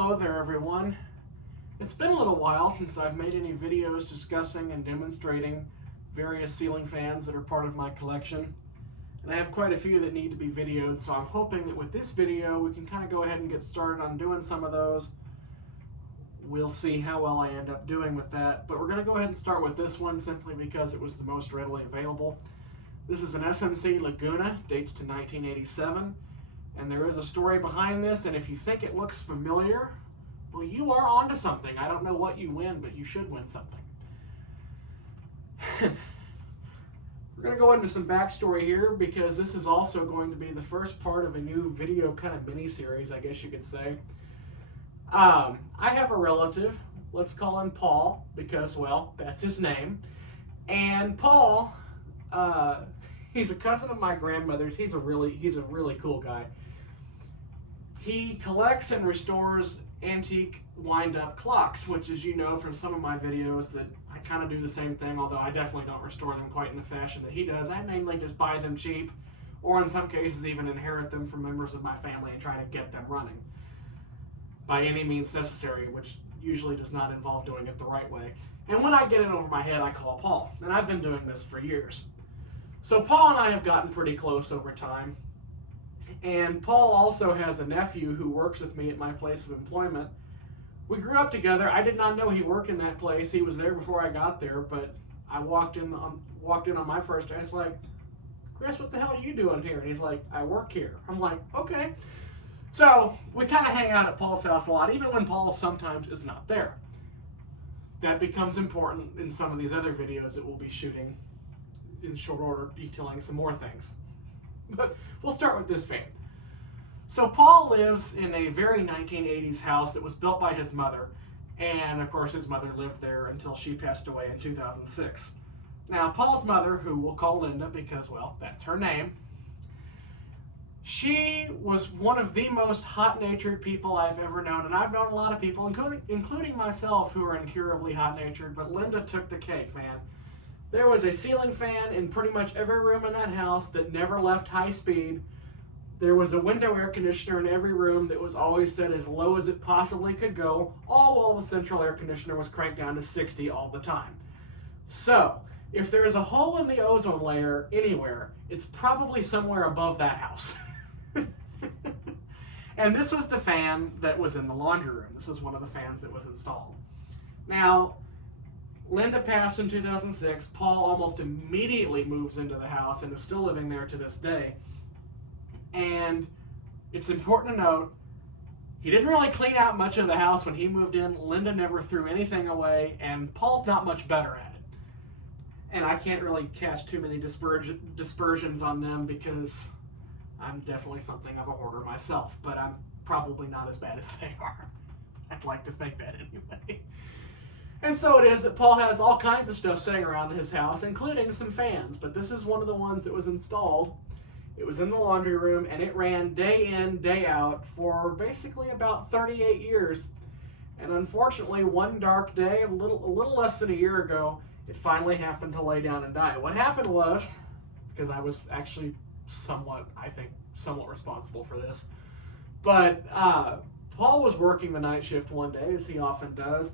Hello there everyone. It's been a little while since I've made any videos discussing and demonstrating various ceiling fans that are part of my collection. And I have quite a few that need to be videoed, so I'm hoping that with this video we can kind of go ahead and get started on doing some of those. We'll see how well I end up doing with that, but we're going to go ahead and start with this one simply because it was the most readily available. This is an SMC Laguna, dates to 1987. And there is a story behind this, and if you think it looks familiar, well, you are onto something. I don't know what you win, but you should win something. We're going to go into some backstory here because this is also going to be the first part of a new video kind of mini-series, I guess you could say. I have a relative, let's call him Paul, because, well, that's his name. And Paul, he's a cousin of my grandmother's. He's a really cool guy. He collects and restores antique wind-up clocks, which, as you know from some of my videos, that I kind of do the same thing, although I definitely don't restore them quite in the fashion that he does. I mainly just buy them cheap, or in some cases even inherit them from members of my family and try to get them running by any means necessary, which usually does not involve doing it the right way. And when I get it over my head, I call Paul, and I've been doing this for years. So Paul and I have gotten pretty close over time. And Paul also has a nephew who works with me at my place of employment. We grew up together. I did not know he worked in that place. He was there before I got there, but I walked in on my first day. I was like, "Chris, what the hell are you doing here?" And he's like, "I work here." I'm like, "Okay." So we kind of hang out at Paul's house a lot, even when Paul sometimes is not there. That becomes important in some of these other videos that we'll be shooting in short order, detailing some more things. But we'll start with this fan. So Paul lives in a very 1980s house that was built by his mother, and of course his mother lived there until she passed away in 2006. Now Paul's mother, who we'll call Linda because, well, that's her name, she was one of the most hot-natured people I've ever known, and I've known a lot of people, including myself, who are incurably hot-natured, but Linda took the cake, man. There was a ceiling fan in pretty much every room in that house that never left high speed. There was a window air conditioner in every room that was always set as low as it possibly could go, all while the central air conditioner was cranked down to 60 all the time. So, if there is a hole in the ozone layer anywhere, it's probably somewhere above that house. And this was the fan that was in the laundry room. This was one of the fans that was installed. Now, Linda passed in 2006. Paul almost immediately moves into the house and is still living there to this day. And it's important to note, he didn't really clean out much of the house when he moved in. Linda never threw anything away, and Paul's not much better at it. And I can't really catch too many dispersions on them because I'm definitely something of a hoarder myself, but I'm probably not as bad as they are. I'd like to think that anyway. And so it is that Paul has all kinds of stuff sitting around his house, including some fans, but this is one of the ones that was installed. It was in the laundry room, and it ran day in, day out for basically about 38 years. And unfortunately, one dark day, a little less than a year ago, it finally happened to lay down and die. What happened was, because I was actually somewhat responsible for this, but Paul was working the night shift one day, as he often does,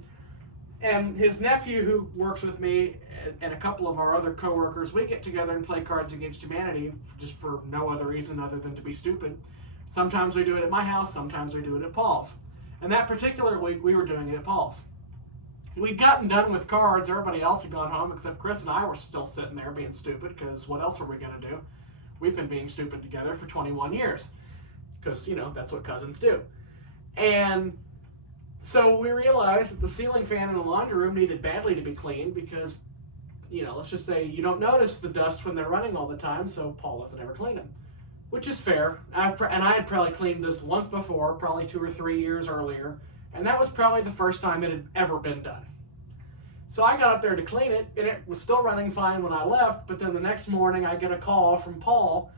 and his nephew, who works with me, and a couple of our other coworkers, we get together and play Cards Against Humanity just for no other reason other than to be stupid. Sometimes we do it at my house, sometimes we do it at Paul's. And that particular week, we were doing it at Paul's. We'd gotten done with cards, everybody else had gone home, except Chris and I were still sitting there being stupid, because what else were we going to do? We've been being stupid together for 21 years, because, you know, that's what cousins do. And so we realized that the ceiling fan in the laundry room needed badly to be cleaned because, you know, let's just say you don't notice the dust when they're running all the time, so Paul doesn't ever clean them, which is fair. And I had probably cleaned this once before, probably 2 or 3 years earlier, and that was probably the first time it had ever been done. So I got up there to clean it, and it was still running fine when I left, but then the next morning I get a call from Paul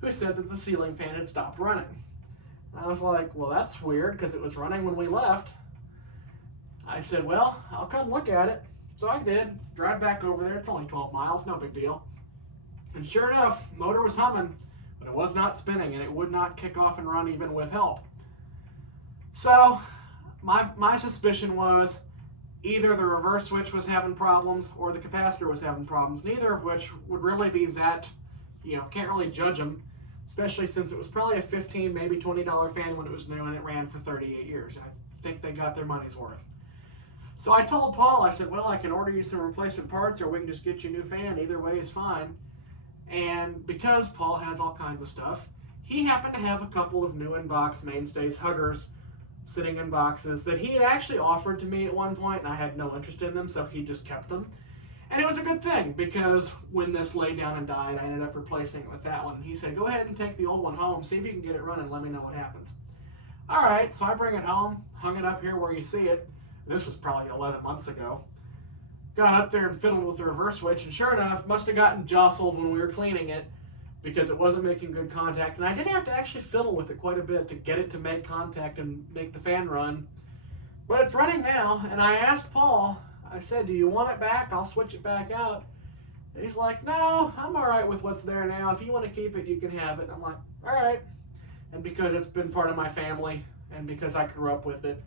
who said that the ceiling fan had stopped running. And I was like, well, that's weird, because it was running when we left. I said, well, I'll come look at it. So I did, drive back over there. It's only 12 miles, no big deal. And sure enough, motor was humming, but it was not spinning, and it would not kick off and run even with help. So my suspicion was either the reverse switch was having problems or the capacitor was having problems, neither of which would really be that, can't really judge them, especially since it was probably a $15, maybe $20 fan when it was new and it ran for 38 years. I think they got their money's worth. So I told Paul, I said, well, I can order you some replacement parts or we can just get you a new fan. Either way is fine. And because Paul has all kinds of stuff, he happened to have a couple of new in-box Mainstays Huggers sitting in boxes that he had actually offered to me at one point, and I had no interest in them, so he just kept them. And it was a good thing, because when this laid down and died, I ended up replacing it with that one. And he said, go ahead and take the old one home, see if you can get it running, let me know what happens. All right, so I bring it home, hung it up here where you see it. This was probably 11 months ago. Got up there and fiddled with the reverse switch, and sure enough, must have gotten jostled when we were cleaning it, because it wasn't making good contact. And I did have to actually fiddle with it quite a bit to get it to make contact and make the fan run. But it's running now, and I asked Paul, I said, do you want it back? I'll switch it back out. And he's like, no, I'm all right with what's there now. If you want to keep it, you can have it. And I'm like, all right. And because it's been part of my family, and because I grew up with it,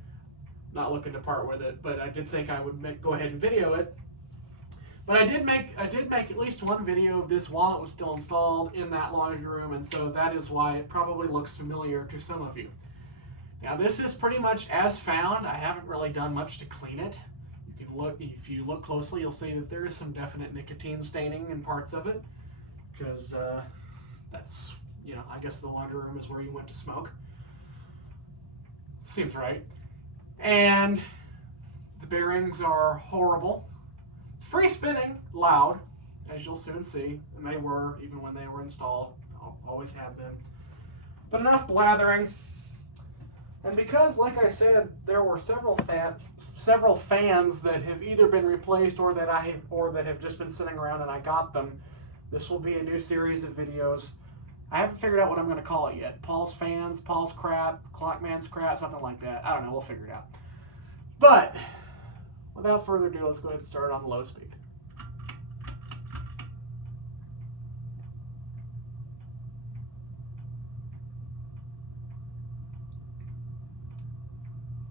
not looking to part with it, but I did think I would go ahead and video it. But I did make at least one video of this while it was still installed in that laundry room, and so that is why it probably looks familiar to some of you. Now this is pretty much as found. I haven't really done much to clean it. You can look, if you look closely, you'll see that there is some definite nicotine staining in parts of it, because that's, I guess the laundry room is where you went to smoke. Seems right. And the bearings are horrible. Free spinning, loud, as you'll soon see, and they were, even when they were installed, always have been. But enough blathering. And because, like I said, there were several fans that have either been replaced or that have just been sitting around and I got them, this will be a new series of videos. I haven't figured out what I'm going to call it yet. Paul's Fans, Paul's Crap, ClockMan's Crap, something like that. I don't know, we'll figure it out. But without further ado, let's go ahead and start on low speed.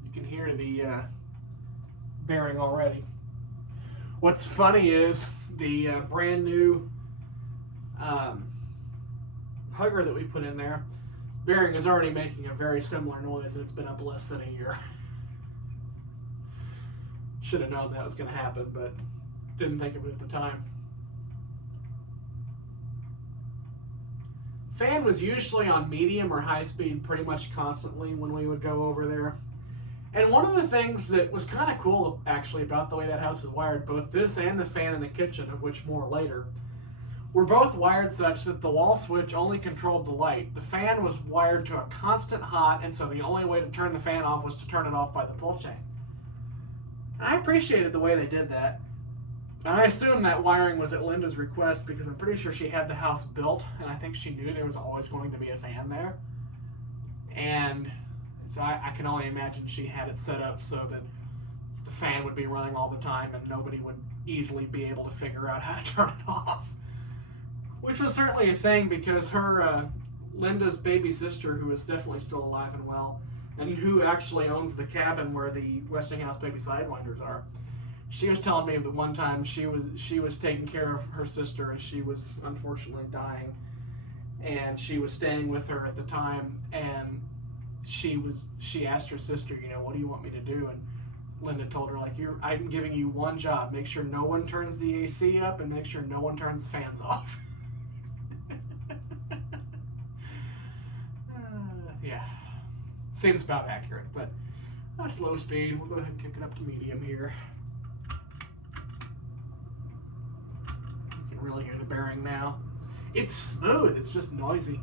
You can hear the bearing already. What's funny is the brand new hugger that we put in there, bearing is already making a very similar noise, and it's been up less than a year. Should have known that was going to happen, but didn't think of it at the time. Fan was usually on medium or high speed pretty much constantly when we would go over there. And one of the things that was kind of cool actually about the way that house is wired, both this and the fan in the kitchen, of which more later, were both wired such that the wall switch only controlled the light. The fan was wired to a constant hot, and so the only way to turn the fan off was to turn it off by the pull chain. I appreciated the way they did that. And I assume that wiring was at Linda's request because I'm pretty sure she had the house built, and I think she knew there was always going to be a fan there. And so I can only imagine she had it set up so that the fan would be running all the time and nobody would easily be able to figure out how to turn it off. Which was certainly a thing because her, Linda's baby sister, who is definitely still alive and well, and who actually owns the cabin where the Westinghouse baby sidewinders are, she was telling me that one time she was taking care of her sister as she was unfortunately dying, and she was staying with her at the time, and she asked her sister, what do you want me to do? And Linda told her, I'm giving you one job. Make sure no one turns the AC up and make sure no one turns the fans off. Yeah, seems about accurate, but that's low speed. We'll go ahead and kick it up to medium here. You can really hear the bearing now. It's smooth, it's just noisy.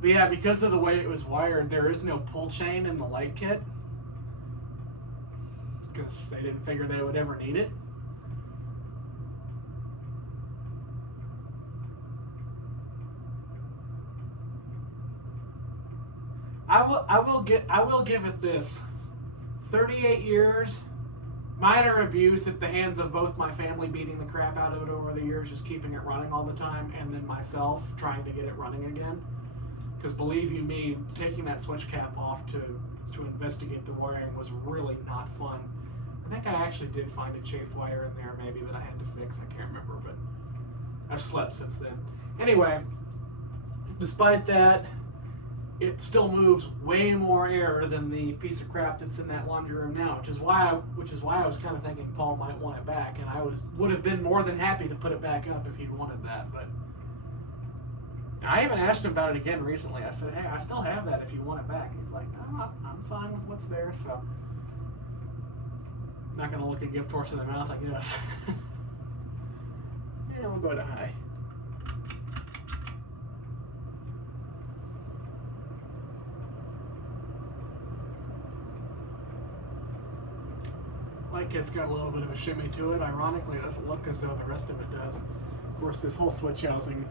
But yeah, because of the way it was wired, there is no pull chain in the light kit, because they didn't figure they would ever need it. I will give it this. 38 years, minor abuse at the hands of both my family beating the crap out of it over the years, just keeping it running all the time, and then myself trying to get it running again. Because believe you me, taking that switch cap off to investigate the wiring was really not fun. I think I actually did find a chafed wire in there maybe that I had to fix. I can't remember, but I've slept since then. Anyway, despite that, it still moves way more air than the piece of crap that's in that laundry room now, which is why I was kind of thinking Paul might want it back, and I would have been more than happy to put it back up if he'd wanted that. But I haven't asked him about it again recently. I said, hey, I still have that if you want it back. He's like, no, I'm fine with what's there, so not gonna look a gift horse in the mouth, I guess. Yeah, we'll go to high. Like it's got a little bit of a shimmy to it. Ironically, it doesn't look as though the rest of it does. Of course, this whole switch housing,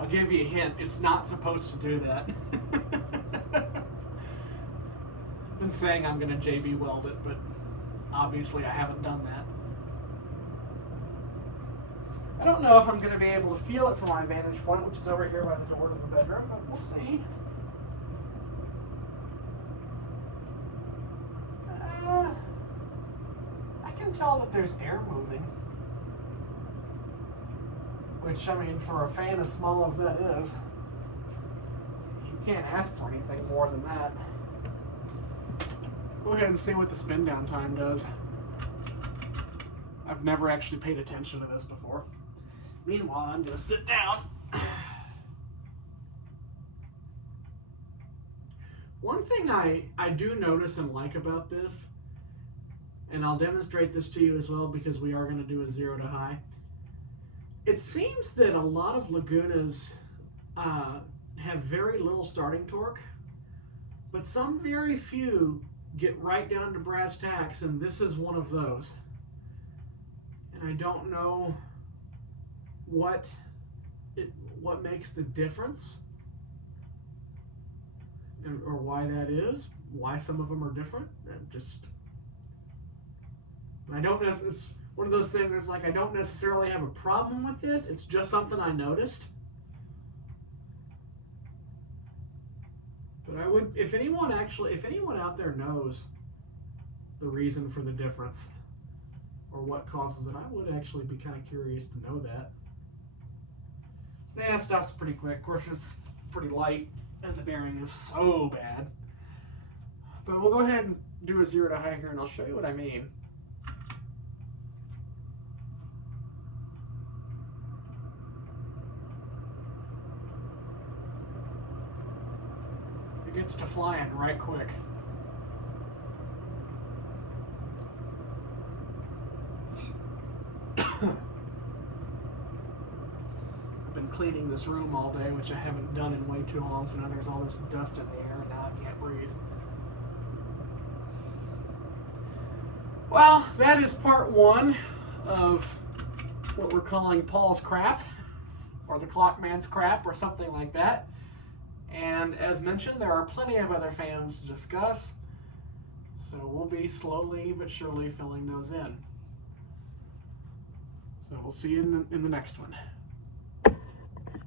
I'll give you a hint, it's not supposed to do that. I've been saying I'm going to JB weld it, but obviously I haven't done that. I don't know if I'm going to be able to feel it from my vantage point, which is over here by the door to the bedroom, but we'll see. I can tell that there's air moving. Which, I mean, for a fan as small as that is, you can't ask for anything more than that. Go ahead and see what the spin down time does. I've never actually paid attention to this before. Meanwhile, I'm going to sit down. One thing I do notice and like about this, and I'll demonstrate this to you as well because we are going to do a 0 to high. It seems that a lot of Lagunas have very little starting torque, but some very few get right down to brass tacks, and this is one of those. And I don't know what makes the difference, or why that is, why some of them are different. I don't know. It's one of those things where it's like I don't necessarily have a problem with this. It's just something I noticed. But I would, if anyone out there knows the reason for the difference or what causes it, I would actually be kind of curious to know that. Yeah, it stops pretty quick. Of course, it's pretty light, and the bearing is so bad. But we'll go ahead and do a 0 to high here, and I'll show you what I mean. It gets to flying right quick. I've been cleaning this room all day, which I haven't done in way too long, so now there's all this dust in the air, and now I can't breathe. Well, that is part 1 of what we're calling Paul's crap, or the ClockMan's crap, or something like that. And as mentioned, there are plenty of other fans to discuss, so we'll be slowly but surely filling those in. So we'll see you in the next one.